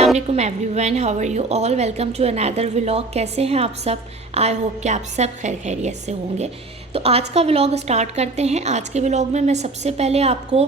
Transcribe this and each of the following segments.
अस्सलाम वालेकुम everyone, how are you all. Welcome to another vlog. कैसे हैं आप सब? आई होप कि आप सब खैर खैरियत से होंगे। तो आज का व्लॉग स्टार्ट करते हैं। आज के व्लॉग में मैं सबसे पहले आपको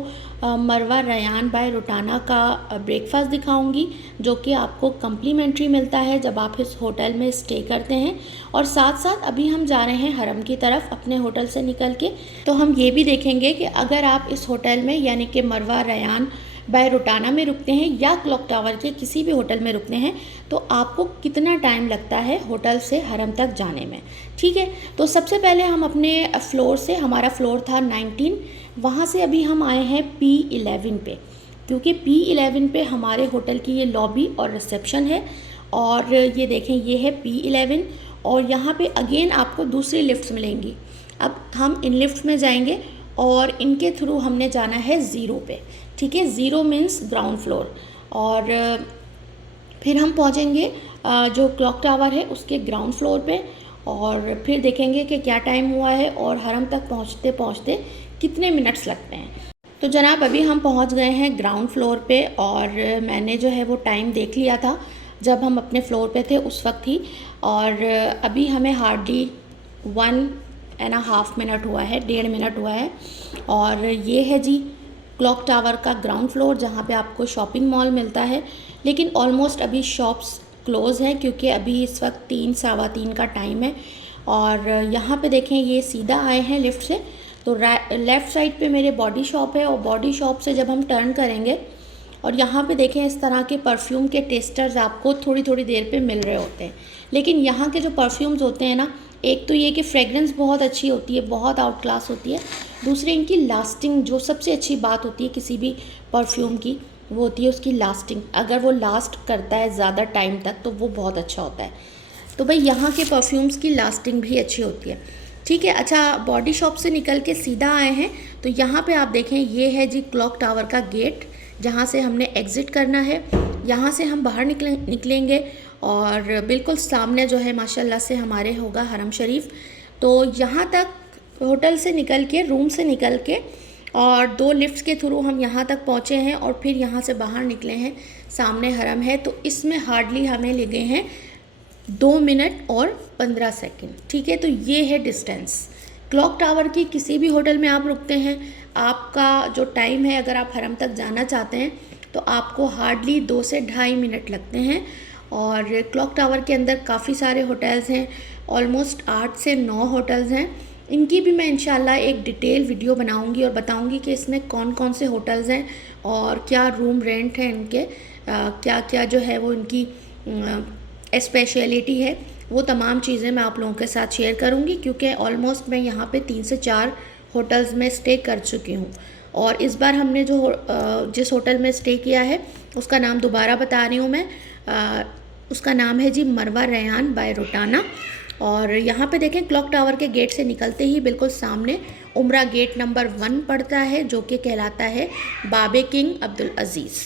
मरवा रयान बाय रुटाना का ब्रेकफास्ट दिखाऊंगी, जो कि आपको कम्प्लीमेंट्री मिलता है जब आप इस होटल में स्टे करते हैं। और साथ साथ अभी हम जा रहे हैं हरम की तरफ अपने होटल से निकल के, तो हम ये भी देखेंगे कि अगर आप इस होटल में यानी कि मरवा रयान बाय रुटाना में रुकते हैं या क्लॉक टावर के किसी भी होटल में रुकते हैं तो आपको कितना टाइम लगता है होटल से हरम तक जाने में। ठीक है, तो सबसे पहले हम अपने फ्लोर से, हमारा फ्लोर था 19, वहाँ से अभी हम आए हैं P11 पे, क्योंकि P11 पे हमारे होटल की ये लॉबी और रिसेप्शन है। और ये देखें, ये है P11 और यहाँ पे अगेन आपको दूसरी लिफ्ट्स मिलेंगी। अब हम इन लिफ्ट्स में जाएंगे और इनके थ्रू हमने जाना है ज़ीरो पे। ठीक है, ज़ीरो मीन्स ग्राउंड फ्लोर। और फिर हम पहुँचेंगे जो क्लॉक टावर है उसके ग्राउंड फ्लोर पे, और फिर देखेंगे कि क्या टाइम हुआ है और हरम तक पहुँचते पहुँचते कितने मिनट्स लगते हैं। तो जनाब अभी हम पहुँच गए हैं ग्राउंड फ्लोर पे, और मैंने जो है वो टाइम देख लिया था जब हम अपने फ्लोर पे थे उस वक्त ही। और अभी हमें हार्डली 1.5 मिनट हुआ है, 1.5 मिनट हुआ है। और ये है जी क्लॉक टावर का ग्राउंड फ्लोर, जहाँ पे आपको शॉपिंग मॉल मिलता है। लेकिन ऑलमोस्ट अभी शॉप्स क्लोज़ हैं क्योंकि अभी इस वक्त 3 सवा 3 का टाइम है। और यहाँ पे देखें, ये सीधा आए हैं लिफ्ट से, तो लेफ़्ट साइड पे मेरे बॉडी शॉप है, और बॉडी शॉप से जब हम टर्न करेंगे और यहाँ पे देखें, इस तरह के परफ्यूम के टेस्टर्स आपको थोड़ी थोड़ी देर पे मिल रहे होते हैं। लेकिन यहाँ के जो परफ्यूम्स होते हैं ना, एक तो ये कि फ्रेगरेंस बहुत अच्छी होती है, बहुत आउट क्लास होती है। दूसरी इनकी लास्टिंग, जो सबसे अच्छी बात होती है किसी भी परफ्यूम की, वो होती है उसकी लास्टिंग। अगर वो लास्ट करता है ज़्यादा टाइम तक तो वो बहुत अच्छा होता है। तो भाई यहाँ के परफ्यूम्स की लास्टिंग भी अच्छी होती है। ठीक है, अच्छा, बॉडी शॉप से निकल के सीधा आए हैं तो यहाँ पे आप देखें, ये है जी क्लॉक टावर का गेट, जहाँ से हमने एग्ज़िट करना है। यहाँ से हम बाहर निकलेंगे और बिल्कुल सामने जो है माशाल्लाह से हमारे होगा हरम शरीफ। तो यहाँ तक होटल से निकल के, रूम से निकल के, और 2 लिफ्ट्स के थ्रू हम यहाँ तक पहुँचे हैं और फिर यहाँ से बाहर निकले हैं, सामने हरम है। तो इसमें हार्डली हमें लगे हैं 2 मिनट और 15 सेकंड। ठीक है, तो ये है डिस्टेंस। क्लॉक टावर की किसी भी होटल में आप रुकते हैं, आपका जो टाइम है, अगर आप हरम तक जाना चाहते हैं तो आपको हार्डली 2 से 2.5 मिनट लगते हैं। और क्लॉक टावर के अंदर काफ़ी सारे होटल्स हैं, ऑलमोस्ट 8 से 9 होटल्स हैं। इनकी भी मैं इंशाल्लाह एक डिटेल वीडियो बनाऊंगी और बताऊंगी कि इसमें कौन कौन से होटल्स हैं और क्या रूम रेंट है इनके, क्या क्या जो है वो इनकी स्पेशलिटी है। वो तमाम चीज़ें मैं आप लोगों के साथ शेयर करूंगी, क्योंकि ऑलमोस्ट मैं यहाँ पे 3 से 4 होटल्स में स्टे कर चुकी हूँ। और इस बार हमने जो जिस होटल में स्टे किया है उसका नाम दोबारा बता रही हूँ मैं, उसका नाम है जी मरवा रयान बाय रुटाना। और यहाँ पे देखें, क्लॉक टावर के गेट से निकलते ही बिल्कुल सामने उम्रा गेट नंबर 1 पड़ता है, जो कि कहलाता है बाबे किंग अब्दुल अज़ीज़।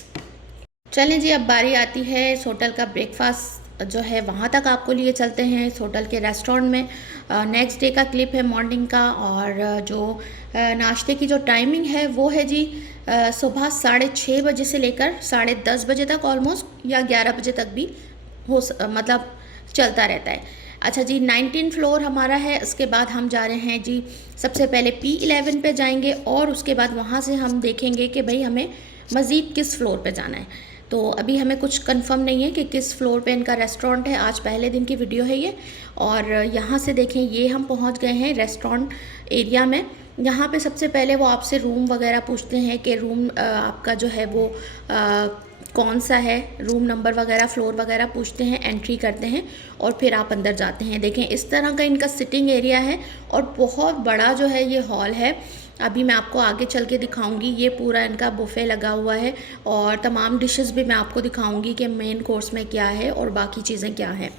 चलें जी, अब बारी आती है इस होटल का ब्रेकफास्ट जो है वहाँ तक आपको लिए चलते हैं, इस होटल के रेस्टोरेंट में। नेक्स्ट डे का क्लिप है मॉर्निंग का। और जो नाश्ते की जो टाइमिंग है वो है जी सुबह 6:30 बजे से लेकर 10:30 बजे तक ऑलमोस्ट, या 11 बजे तक भी मतलब चलता रहता है। अच्छा जी, 19 फ्लोर हमारा है। उसके बाद हम जा रहे हैं जी, सबसे पहले P11 पे जाएंगे और उसके बाद वहाँ से हम देखेंगे कि भाई हमें मज़ीद किस फ्लोर पे जाना है। तो अभी हमें कुछ कंफर्म नहीं है कि किस फ्लोर पे इनका रेस्टोरेंट है। आज पहले दिन की वीडियो है ये। और यहाँ से देखें, ये हम पहुँच गए हैं रेस्टोरेंट एरिया में। यहाँ पे सबसे पहले वो आपसे रूम वगैरह पूछते हैं कि रूम आपका जो है वो कौन सा है, रूम नंबर वगैरह, फ्लोर वगैरह पूछते हैं, एंट्री करते हैं और फिर आप अंदर जाते हैं। देखें, इस तरह का इनका सिटिंग एरिया है और बहुत बड़ा जो है ये हॉल है। अभी मैं आपको आगे चल के दिखाऊंगी। ये पूरा इनका बुफे लगा हुआ है और तमाम डिशेस भी मैं आपको दिखाऊंगी कि मेन कोर्स में क्या है और बाकी चीज़ें क्या हैं।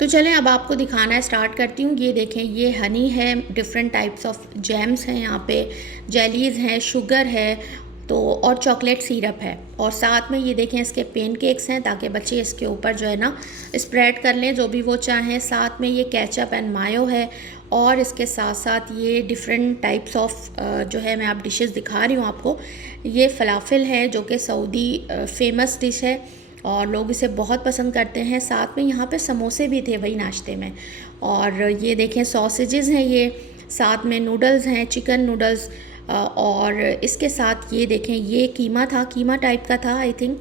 तो चलें, अब आपको दिखाना है, स्टार्ट करती हूँ। ये देखें, ये हनी है, डिफरेंट टाइप्स ऑफ जैम्स हैं यहाँ पे, जेलीज़ हैं, शुगर है, तो और चॉकलेट सिरप है। और साथ में ये देखें, इसके पेन केक्स हैं ताकि बच्चे इसके ऊपर जो है ना स्प्रेड कर लें जो भी वो चाहें। साथ में ये केचप एंड मायो है, और इसके साथ साथ ये डिफरेंट टाइप्स ऑफ जो है मैं आप डिशेस दिखा रही हूँ आपको। ये फ़लाफ़िल है जो कि सऊदी फेमस डिश है। और लोग इसे बहुत पसंद करते हैं। साथ में यहाँ पे समोसे भी थे भाई नाश्ते में। और ये देखें सॉसेजेस हैं, ये साथ में नूडल्स हैं, चिकन नूडल्स। और इसके साथ ये देखें ये कीमा था, कीमा टाइप का था आई थिंक।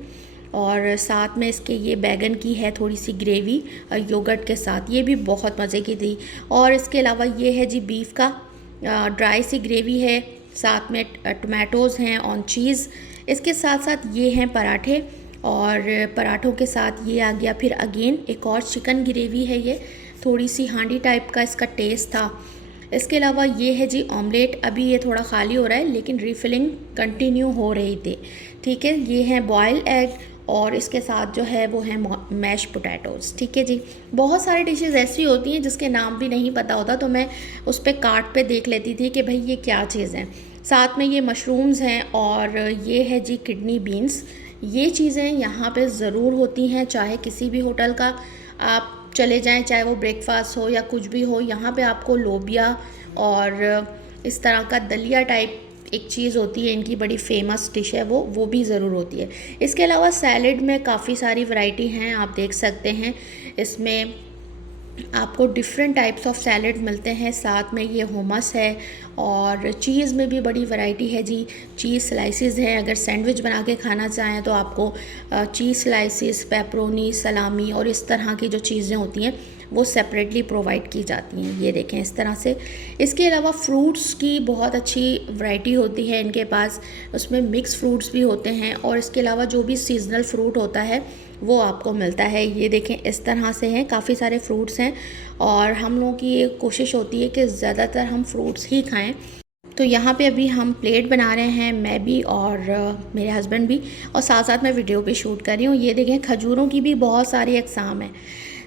और साथ में इसके ये बैगन की है थोड़ी सी ग्रेवी योगर्ट के साथ, ये भी बहुत मज़े की थी। और इसके अलावा ये है जी बीफ का ड्राई सी ग्रेवी है, साथ में टमाटोज़ हैं ऑन चीज़। इसके साथ साथ ये हैं पराठे, और पराठों के साथ ये आ गया फिर अगेन एक और चिकन ग्रेवी है, ये थोड़ी सी हांडी टाइप का इसका टेस्ट था। इसके अलावा ये है जी ऑमलेट, अभी ये थोड़ा खाली हो रहा है लेकिन रीफिलिंग कंटिन्यू हो रही थी। ठीक है, ये है बॉयल्ड एग, और इसके साथ जो है वो है मैश पोटैटोज़। ठीक है जी, बहुत सारी डिशेस ऐसी होती हैं जिसके नाम भी नहीं पता होता, तो मैं उस पर कार्ट पे देख लेती थी कि भाई ये क्या चीज़ है। साथ में ये मशरूम्स हैं, और ये है जी किडनी बीन्स। ये चीज़ें यहाँ पे ज़रूर होती हैं, चाहे किसी भी होटल का आप चले जाएं, चाहे वो ब्रेकफास्ट हो या कुछ भी हो, यहाँ पे आपको लोबिया और इस तरह का दलिया टाइप एक चीज़ होती है, इनकी बड़ी फेमस डिश है वो भी ज़रूर होती है। इसके अलावा सैलेड में काफ़ी सारी वैरायटी हैं, आप देख सकते हैं इसमें आपको डिफरेंट टाइप्स ऑफ सैलेड मिलते हैं। साथ में ये हुमस है, और चीज़ में भी बड़ी वैरायटी है जी, चीज़ स्लाइसेस हैं। अगर सैंडविच बना के खाना चाहें तो आपको चीज़ स्लाइसेस, पेपरोनी, सलामी और इस तरह की जो चीज़ें होती हैं वो सेपरेटली प्रोवाइड की जाती हैं। ये देखें इस तरह से। इसके अलावा फ्रूट्स की बहुत अच्छी वैरायटी होती है इनके पास, उसमें मिक्स फ्रूट्स भी होते हैं, और इसके अलावा जो भी सीजनल फ्रूट होता है वो आपको मिलता है। ये देखें इस तरह से हैं, काफ़ी सारे फ्रूट्स हैं, और हम लोगों की ये कोशिश होती है कि ज़्यादातर हम फ्रूट्स ही खाएं। तो यहाँ पे अभी हम प्लेट बना रहे हैं, मैं भी और मेरे हस्बैंड भी, और साथ साथ मैं वीडियो भी शूट कर रही हूँ। ये देखें खजूरों की भी बहुत सारी अक़साम है।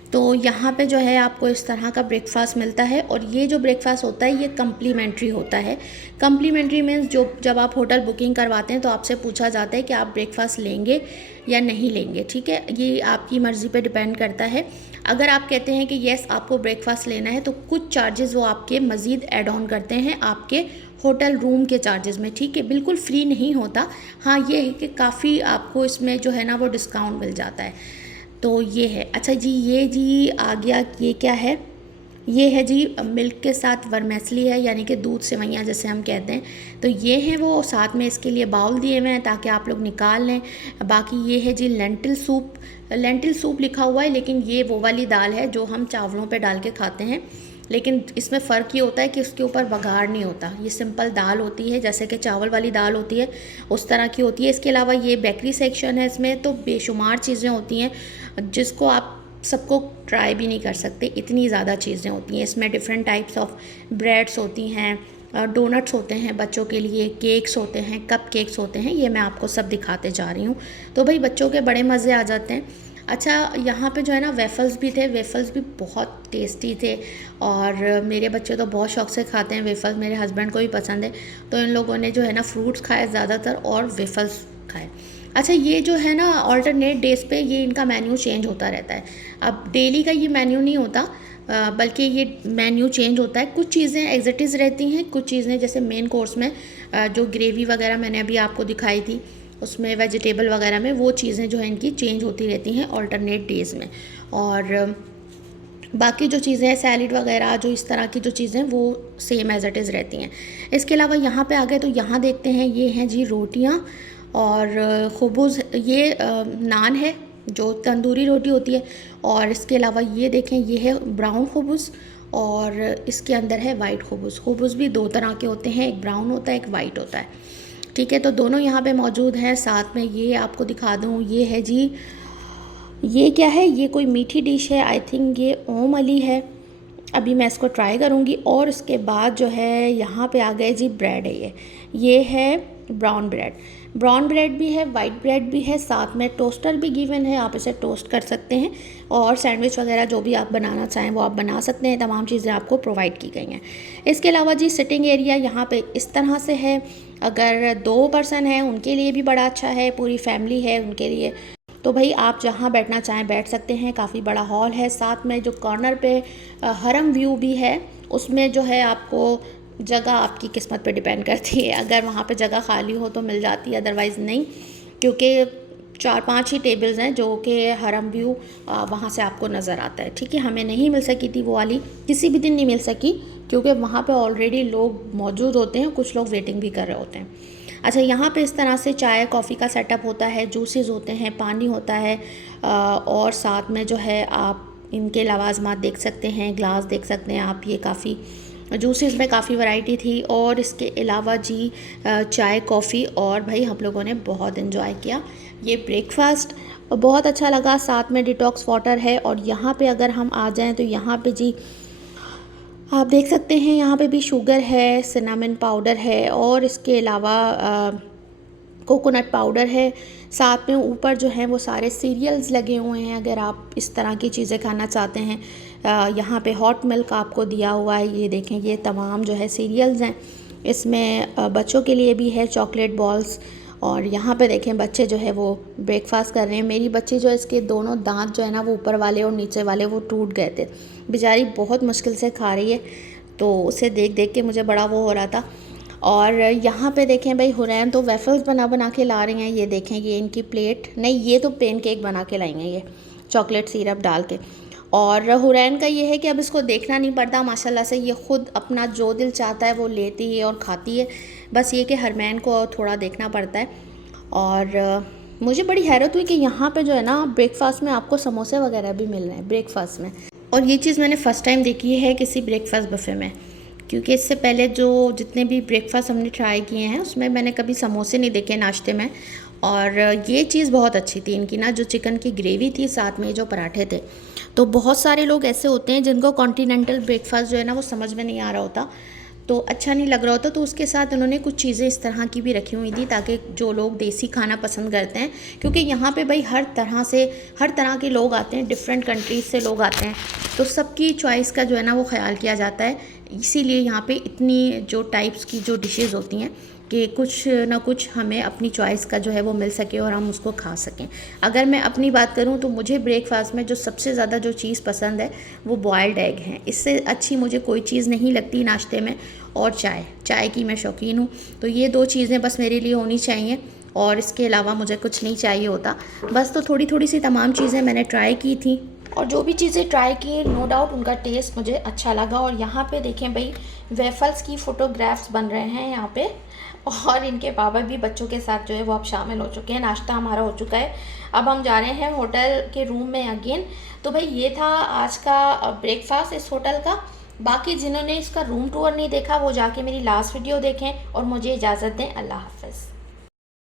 तो यहाँ पे जो है आपको इस तरह का ब्रेकफास्ट मिलता है, और ये जो ब्रेकफास्ट होता है ये कम्प्लीमेंट्री होता है। कम्प्लीमेंट्री मीन्स जब आप होटल बुकिंग करवाते हैं तो आपसे पूछा जाता है कि आप ब्रेकफास्ट लेंगे या नहीं लेंगे। ठीक है, ये आपकी मर्ज़ी पे डिपेंड करता है। अगर आप कहते हैं कि येस आपको ब्रेकफास्ट लेना है, तो कुछ चार्जेस वो आपके मज़ीद ऐड ऑन करते हैं आपके होटल रूम के चार्जेस में। ठीक है, बिल्कुल फ्री नहीं होता, हाँ ये है कि काफ़ी आपको इसमें जो है ना वो डिस्काउंट मिल जाता है। तो ये है। अच्छा जी, ये जी आ गया, ये क्या है, ये है जी मिल्क के साथ वर्मेसली है, यानी कि दूध सेवइयाँ जैसे हम कहते हैं। तो ये हैं वो, साथ में इसके लिए बाउल दिए हुए हैं ताकि आप लोग निकाल लें। बाकी ये है जी लेंटिल सूप, लेंटिल सूप लिखा हुआ है, लेकिन ये वो वाली दाल है जो हम चावलों पे डाल के खाते हैं, लेकिन इसमें फ़र्क ये होता है कि उसके ऊपर बघार नहीं होता। ये सिंपल दाल होती है, जैसे कि चावल वाली दाल होती है उस तरह की होती है। इसके अलावा ये बेकरी सेक्शन है, इसमें तो बेशुमार चीज़ें होती हैं जिसको आप सबको ट्राई भी नहीं कर सकते, इतनी ज़्यादा चीज़ें होती हैं इसमें। डिफरेंट टाइप्स ऑफ ब्रेड्स होती हैं, डोनट्स होते हैं बच्चों के लिए, केक्स होते हैं, कप केक्स होते हैं, ये मैं आपको सब दिखाते जा रही हूँ। तो भाई बच्चों के बड़े मज़े आ जाते हैं। अच्छा, यहाँ पे जो है ना वेफ़ल्स भी थे, वेफ़ल्स भी बहुत टेस्टी थे, और मेरे बच्चे तो बहुत शौक़ से खाते हैं वेफ़ल्स, मेरे हस्बैंड को भी पसंद है। तो इन लोगों ने जो है ना फ्रूट्स खाए ज़्यादातर और वेफ़ल्स खाए। अच्छा, ये जो है ना अल्टरनेट डेज़ पे ये इनका मेन्यू चेंज होता रहता है। अब डेली का ये मेन्यू नहीं होता, बल्कि ये मेन्यू चेंज होता है। कुछ चीज़ें एज इट इज़ रहती हैं, कुछ चीज़ें जैसे मेन कोर्स में जो ग्रेवी वगैरह मैंने अभी आपको दिखाई थी, उसमें वेजिटेबल वगैरह में वो चीज़ें जो है इनकी चेंज होती रहती हैं अल्टरनेट डेज़ में। और बाकी जो चीज़ें हैं सैलिड वगैरह जो इस तरह की जो चीज़ें वो सेम एज इट इज़ रहती हैं। इसके अलावा यहाँ पे आ गए तो यहाँ देखते हैं, ये हैं जी रोटियाँ और खुबूज़, ये नान है जो तंदूरी रोटी होती है। और इसके अलावा ये देखें, ये है ब्राउन खुबूज़, और इसके अंदर है वाइट खुबूज़। खुबूज़ भी दो तरह के होते हैं, एक ब्राउन होता है, एक वाइट होता है। ठीक है, तो दोनों यहाँ पे मौजूद हैं। साथ में ये आपको दिखा दूँ, ये है जी, ये क्या है, ये कोई मीठी डिश है, आई थिंक ये ओम अली है। अभी मैं इसको ट्राई करूँगी। और उसके बाद जो है यहाँ पे आ गए जी ब्रेड है, ये है ब्राउन ब्रेड। ब्राउन ब्रेड भी है, वाइट ब्रेड भी है, साथ में टोस्टर भी गिवन है, आप इसे टोस्ट कर सकते हैं। और सैंडविच वगैरह जो भी आप बनाना चाहें वो आप बना सकते हैं, तमाम चीज़ें आपको प्रोवाइड की गई हैं। इसके अलावा जी सिटिंग एरिया यहाँ पे इस तरह से है, अगर 2 पर्सन हैं उनके लिए भी बड़ा अच्छा है, पूरी फैमिली है उनके लिए, तो भाई आप जहाँ बैठना चाहें बैठ सकते हैं। काफ़ी बड़ा हॉल है, साथ में जो कॉर्नर पे हरम व्यू भी है, उसमें जो है आपको जगह आपकी किस्मत पे डिपेंड करती है। अगर वहाँ पे जगह खाली हो तो मिल जाती है, अदरवाइज़ नहीं, क्योंकि 4-5 ही टेबल्स हैं जो कि हरम व्यू वहाँ से आपको नज़र आता है। ठीक है, हमें नहीं मिल सकी थी वो वाली, किसी भी दिन नहीं मिल सकी क्योंकि वहाँ पे ऑलरेडी लोग मौजूद होते हैं, कुछ लोग वेटिंग भी कर रहे होते हैं। अच्छा, यहाँ पे इस तरह से चाय कॉफ़ी का सेटअप होता है, जूसेस होते हैं, पानी होता है और साथ में जो है आप इनके लवाजमात देख सकते हैं, ग्लास देख सकते हैं आप। ये काफ़ी जूसेस में काफ़ी वैरायटी थी और इसके अलावा जी चाय कॉफ़ी, और भाई हम लोगों ने बहुत इन्जॉय किया। ये ब्रेकफास्ट बहुत अच्छा लगा, साथ में डिटॉक्स वाटर है। और यहाँ पे अगर हम आ जाएं तो यहाँ पे जी आप देख सकते हैं, यहाँ पे भी शुगर है, सिनेमन पाउडर है और इसके अलावा कोकोनट पाउडर है। साथ में ऊपर जो है वो सारे सीरियल्स लगे हुए हैं अगर आप इस तरह की चीज़ें खाना चाहते हैं। यहाँ पे हॉट मिल्क आपको दिया हुआ है, ये देखें, ये तमाम जो है सीरियल्स हैं। इसमें बच्चों के लिए भी है चॉकलेट बॉल्स। और यहाँ पे देखें बच्चे जो है वो ब्रेकफास्ट कर रहे हैं। मेरी बच्ची जो है इसके दोनों दांत जो है ना वो ऊपर वाले और नीचे वाले वो टूट गए थे, बेचारी बहुत मुश्किल से खा रही है, तो उसे देख देख के मुझे बड़ा वो हो रहा था। और यहाँ पे देखें भाई हुरैन तो वेफल्स बना बना के ला रही हैं। ये देखें, ये इनकी प्लेट नहीं, ये तो पेन केक बना के लाई हैं ये चॉकलेट सिरप डाल के। और हुरैन का ये है कि अब इसको देखना नहीं पड़ता माशाल्लाह से, ये ख़ुद अपना जो दिल चाहता है वो लेती है और खाती है। बस ये कि हरमैन को थोड़ा देखना पड़ता है। और मुझे बड़ी हैरत हुई कि यहाँ पे जो है ना ब्रेकफास्ट में आपको समोसे वगैरह भी मिल रहे हैं ब्रेकफास्ट में। और ये चीज़ मैंने फ़र्स्ट टाइम देखी है किसी ब्रेकफास्ट बुफ़े में, क्योंकि इससे पहले जो जितने भी ब्रेकफास्ट हमने ट्राई किए हैं उसमें मैंने कभी समोसे नहीं देखे नाश्ते में। और ये चीज़ बहुत अच्छी थी इनकी ना, जो चिकन की ग्रेवी थी, साथ में जो पराठे थे। तो बहुत सारे लोग ऐसे होते हैं जिनको कॉन्टिनेंटल ब्रेकफास्ट जो है ना वो समझ में नहीं आ रहा होता, तो अच्छा नहीं लग रहा होता, तो उसके साथ उन्होंने कुछ चीज़ें इस तरह की भी रखी हुई थी ताकि जो लोग देसी खाना पसंद करते हैं, क्योंकि यहाँ पे भाई हर तरह के लोग आते हैं, डिफरेंट कंट्रीज़ से लोग आते हैं, तो सबकी चॉइस का जो है ना वो ख्याल किया जाता है। इसीलिए यहाँ पे इतनी जो टाइप्स की जो डिशेज़ होती हैं कि कुछ ना कुछ हमें अपनी चॉइस का जो है वो मिल सके और हम उसको खा सकें। अगर मैं अपनी बात करूं तो मुझे ब्रेकफास्ट में जो सबसे ज़्यादा जो चीज़ पसंद है वो बॉयल्ड एग है, इससे अच्छी मुझे कोई चीज़ नहीं लगती नाश्ते में। और चाय की मैं शौकीन हूँ, तो ये 2 चीज़ें बस मेरे लिए होनी चाहिए और इसके अलावा मुझे कुछ नहीं चाहिए होता बस। तो थोड़ी थोड़ी सी तमाम चीज़ें मैंने ट्राई की थी और जो भी चीज़ें ट्राई की नो डाउट उनका टेस्ट मुझे अच्छा लगा। और यहाँ पे देखें भाई वेफल्स की फ़ोटोग्राफ्स बन रहे हैं यहाँ पे, और इनके बाबा भी बच्चों के साथ जो है वो अब शामिल हो चुके हैं। नाश्ता हमारा हो चुका है, अब हम जा रहे हैं होटल के रूम में अगेन। तो भाई ये था आज का ब्रेकफास्ट इस होटल का। बाकी जिन्होंने इसका रूम टूर नहीं देखा वो जाके मेरी लास्ट वीडियो देखें और मुझे इजाज़त दें। अल्लाह हाफ़िज़।